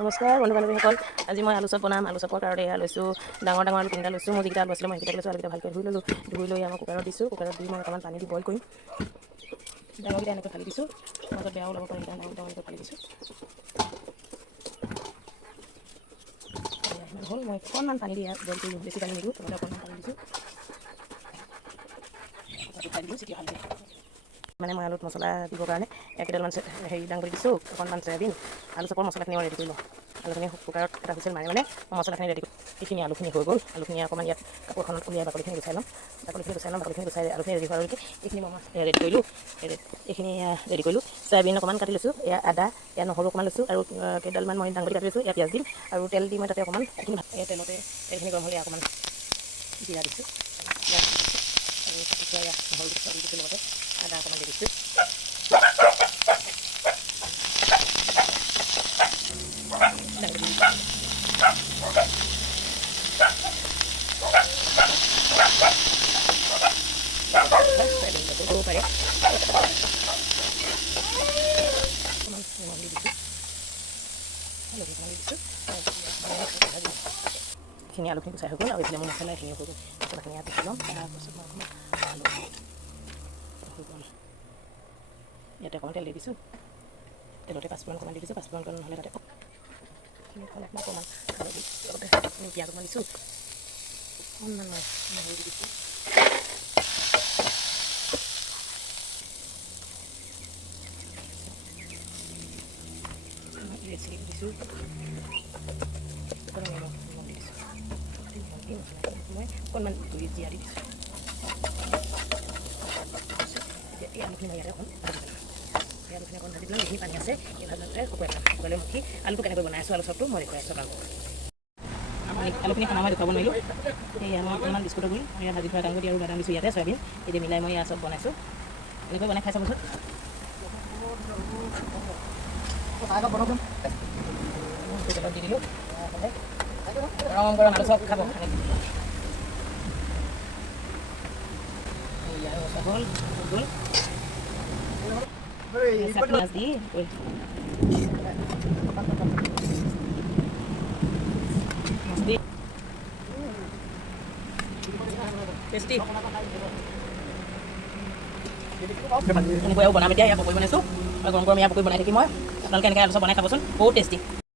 নমস্কাৰ বন্ধু বান্ধৱীসকল, আজি মই আলু চপ বনাম। আলু চপৰ কাৰণে এয়া লৈছোঁ ডাঙৰ আলু 3টা লৈছোঁ। মই যিকেইটা আলু আছিলে মই সেইকেইটা লৈছোঁ। আলুকেইটা ভালকৈ ধুই ল'লোঁ। ধুই লৈ মই কুকাৰত দিছোঁ। কুকাৰত দি মই অকণমান পানী দি বইল কৰিম। ডাঙৰকেইটা এনেকৈ ফালি দিছোঁ। মাজত বেয়াও ল'ব পাৰি, ডাঙৰকেইটা এনেকৈ ফালি দিছোঁ। হ'ল মই অকণমান পানী দি বইল কৰি বেছি পানী নিদিওঁ, তলতে অকণমান পানী দিছোঁ। উঠাই দিলোঁ চিটি ভালকৈ। মানে মই আলুত মছলা দিবৰ কাৰণে কেইডালমান দাংবডি দিছোঁ, অকণমান চয়াবিন, আলু চপৰ মছলাখিনি মই ৰেডি কৰি লওঁ। আলুখিনি কুকাৰত এটা হুইচেল মাৰি মই মছলাখিনি ৰেডি কৰোঁ। এইখিনি আলুখিনি হৈ গ'ল। আলুখিনি অকণমান ইয়াত কাপোৰখনত উলিয়াই বাকলিখিনি গুচাই ল'ম। বাকলিখিনি গুচাই আলুখিনি ৰেডি হোৱালৈকে এইখিনি মই ৰেডি কৰিলোঁ। এইখিনি ৰেডি কৰিলোঁ। চয়াবিন অকণমান কাটি লৈছোঁ, এয়া আদা, এয়া নহৰু অকণমান লৈছোঁ আৰু কেইডালমান মই দাংবডি কাটি লৈছোঁ। এয়া পিঁয়াজ দিম আৰু তেল দি মই তাতে অকণমান তেলতে তেলখিনি গৰম হ'লে অকণমান জিৰা দিছোঁ আৰু নহৰু দিছোঁ, লগতে আদা অকণমান দি দিছোঁ। এইখিনি আলুখিনি গুচাই হৈ গ'ল আৰু এইফালে মোৰ মছলা এইখিনি হৈ গ'ল। মছলাখিনি ইয়াত দি ল'ম। তাৰপাছত মই আলু হৈ গ'ল। ইয়াতে অকণমান তেল দি দিছোঁ। তেলতে পাঁচফোৰণ অকণমান দি দিছোঁ। পাঁচফোৰণ নহ'লে তাতে অকণমান লগতে পিঁয়াজ অকণমান দিছোঁ। অকণমান নহৰু দি দিছোঁ। দিছোঁ নিমখ দি দিছোঁ। মই অকণমান জিৰা দি দিছোঁ। এতিয়া আলুখিনি মই ইয়াতে অকণ ভাজি পেলাম। এই আলুখিনি অকণ ভাজি পেলাম। যিখিনি পানী আছে এই ভাজোঁতে শুকুৱাই পেলাম। শুকুৱাই মুঠি আলুটো কেনেকৈ বনাই আছোঁ, আলু চপটো মই দেখুৱাই আছোঁ আপোনালোকক। আলুখিনি খানা মই দেখুৱাব নোৱাৰিলোঁ। সেয়া মই অকণমান বিস্কুটৰ গুড়ি ইয়াত ভাজি থোৱা দাংবডি আৰু বাদাম দিছোঁ। ইয়াতে চয়াবিন এতিয়া মিলাই মই এয়া চব বনাইছোঁ। এনেকৈ বনাই খাই চাবচোন। তেলত দি দিলোঁ। গৰম গৰম আলু চপ খাব। হ'ল হ'ল মাছ দি টেষ্টি এনেকৈ বনাম। এতিয়া এয়া পকৰি বনাইছোঁ। গৰম গৰম এয়া পকৰি বনাই থাকি মই আপোনালোকে এনেকৈ আলু চপ বনাই খাবচোন, বহুত টেষ্টি।